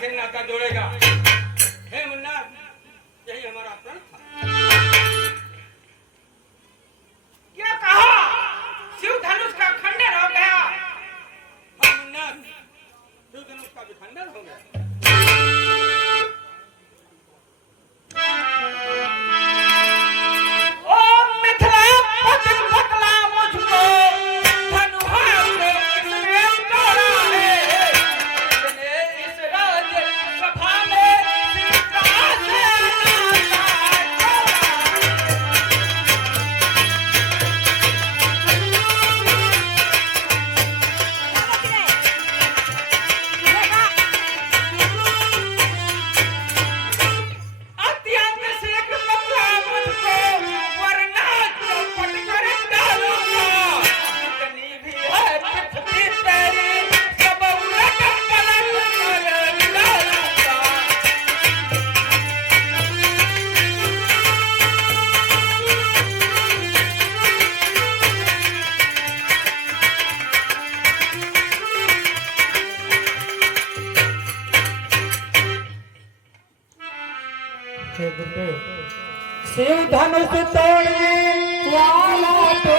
से नाता जोड़ेगा। हे मुन्ना, यही हमारा प्रण था। क्या कहा? शिव धनुष का खंडन हो गया। हाँ मुन्ना, शिव धनुष का भी खंडन हो गया। शिव धनुष तोड़ने वाला तो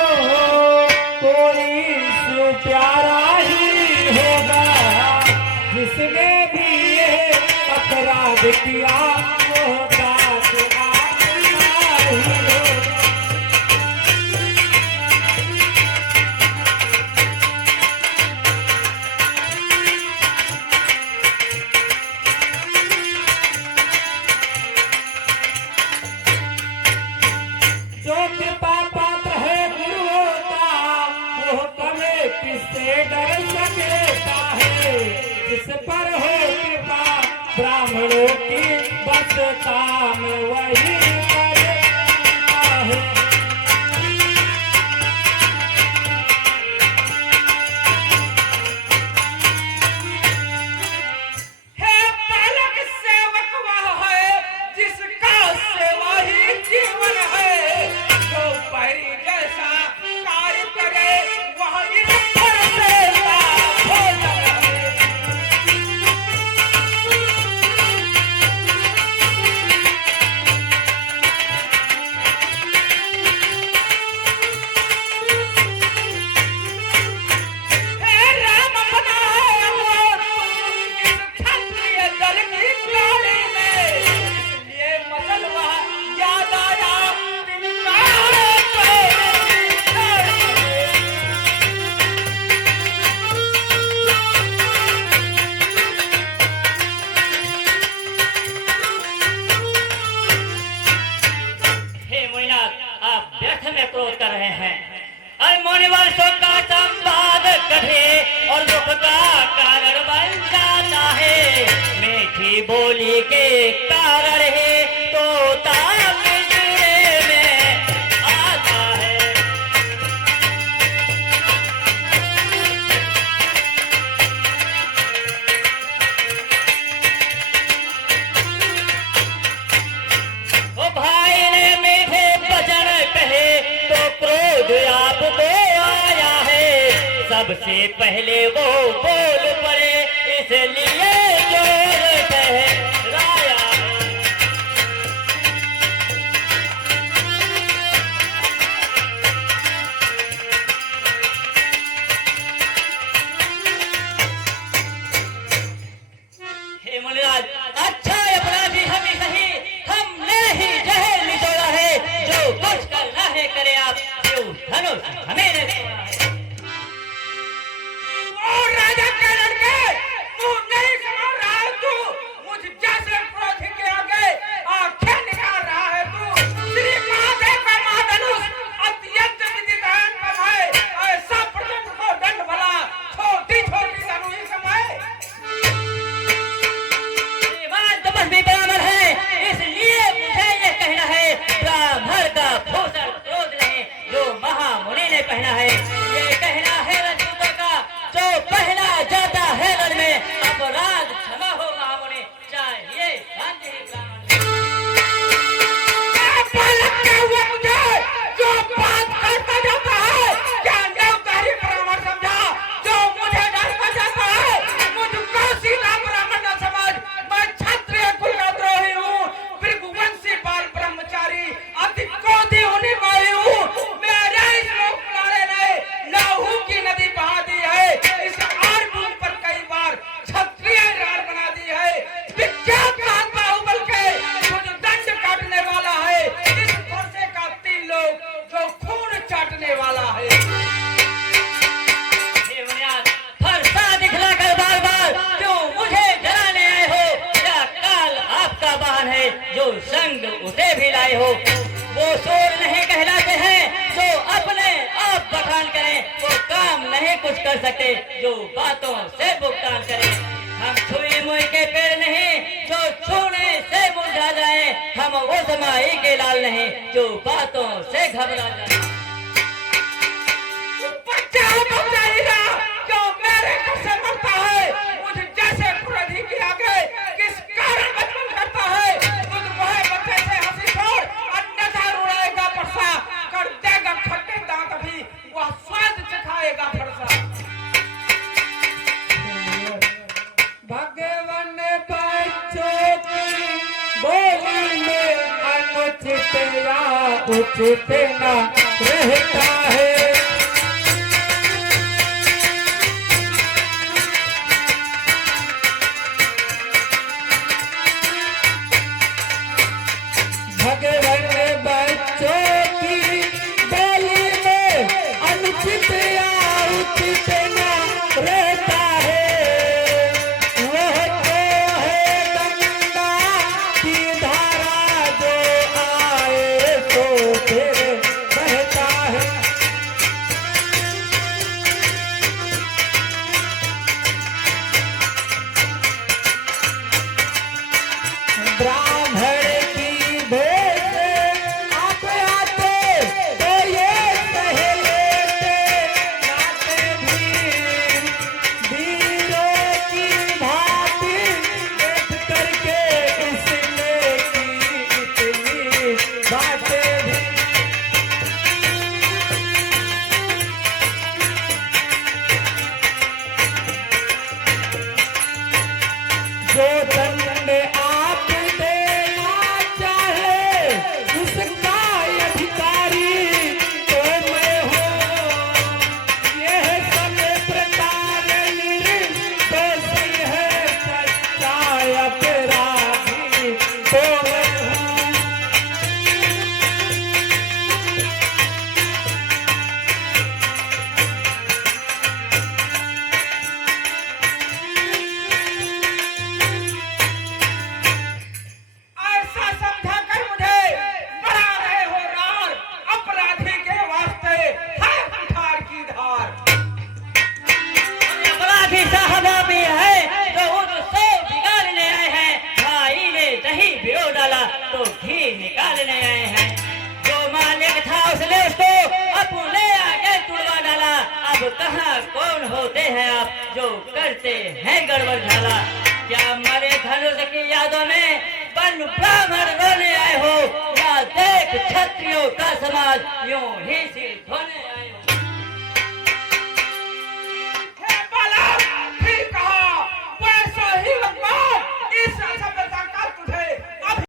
कोई से प्यारा ही होगा, जिसने भी ये अपराध किया वो दास अपना ही होगा। जो कृपा पात्र है गुरुओं का, वो कभी किससे डर सकता है। जिस पर हो कृपा ब्राह्मणों की, बस काम वही करता है। हे बालक सेवक वह है, जिसका सेवा ही जीवन है। जो परी जैसा कार्य करे, वह इन पर सेवा भोजन है। हे राम अपना है अमोर, इस क्षत्रिय दल की गाड़ी में। इसलिए मसलवा याद आया तिनका हे मोइनाथ, आप व्यर्थ में क्रोध कर रहे हैं। मोनिवाल शोक का संवाद कठे और दुख का कारण बन जाता है। मीठी बोली के कारण है तो ताप जुड़े में आता है। ओ भाई ने मीठे वचन कहे तो क्रोध आपको आया है। सबसे पहले वो बोल पड़े, इसलिए जोर ठहराया है। हे मुनिराज, अच्छा अपराधी हम ही सही, हमने ही जहर निचोड़ा है। जो कुछ करना है करे आप, शिव धनुष हमें ने तोड़ा है। और राजा के लड़के, तू नहीं संभाल रहा है। तू मुझ जैसे क्रोध के आगे आंखें निकाल रहा है। तू श्री महादेव का महाधनुष अत्यंत विधिदान पर है। ऐसा प्रचंड को दंड भला छोटी छोटी धनुष समय। श्रीमान तपस्वी ब्राह्मण है, इसलिए मुझे ये कहना है, ब्राह्मण का भूषण क्रोध नहीं, जो महामुनि ने पहना है। संग उसे भी लाए हो। वो शोर नहीं कहलाते हैं जो अपने आप बखान करें, वो काम नहीं कुछ कर सकते जो बातों से भुगतान करें। हम छुई मुई के पेड़ नहीं जो छूने से मुरझा जाए, हम उस माई के लाल नहीं जो बातों से घबरा जाए। बच्चा बचाएगा जो मेरे घर से मरता है, मुझ जैसे क्रोधी के आगे किस कारण बचपन करता है। खुद वह बच्चे से हंसी छोड़ अन्यथा रुलाएगा परसा, कर देगा खट्टे दांत भी वह स्वाद चखाएगा फरसा। भगवान बच्चों की बोली में अनुचित या उचित न रहता है। भगवान बच्चों की बोली में अनुचित या उचित न रहता है। वह तो है गंगा की धारा जो आए तो फिर बहता है। ब्राह्मण की भेंट आते आते तो ये कह लेते नाते वीरों की भांति देख करके इसने की इतनी बातें भी। जो दंड आप देना चाहे उसका अधिकारी तो मैं हूँ। यह सब प्रकार निर्दोषी है, सच्चा अपराधी तो मैं हूँ। ऐसा समझा कर मुझे बढ़ा रहे हो रार, अपराधी के वास्ते है कुठार की धार। अपराधी साहबा भी है तो उससे बिगाड़ने आए हैं। भाई ने दही भिगो डाला तो घी निकालने आए हैं। जो मालिक था उसने उसको अपने आगे तुड़वा डाला। अब कहाँ कौन होते हैं आप जो करते हैं गड़बड़ झाला। क्या मरे धनुष की यादों में बन ब्राह्मण रोने आए हो, या देख क्षत्रियों का समाज यूं ही सिर धोने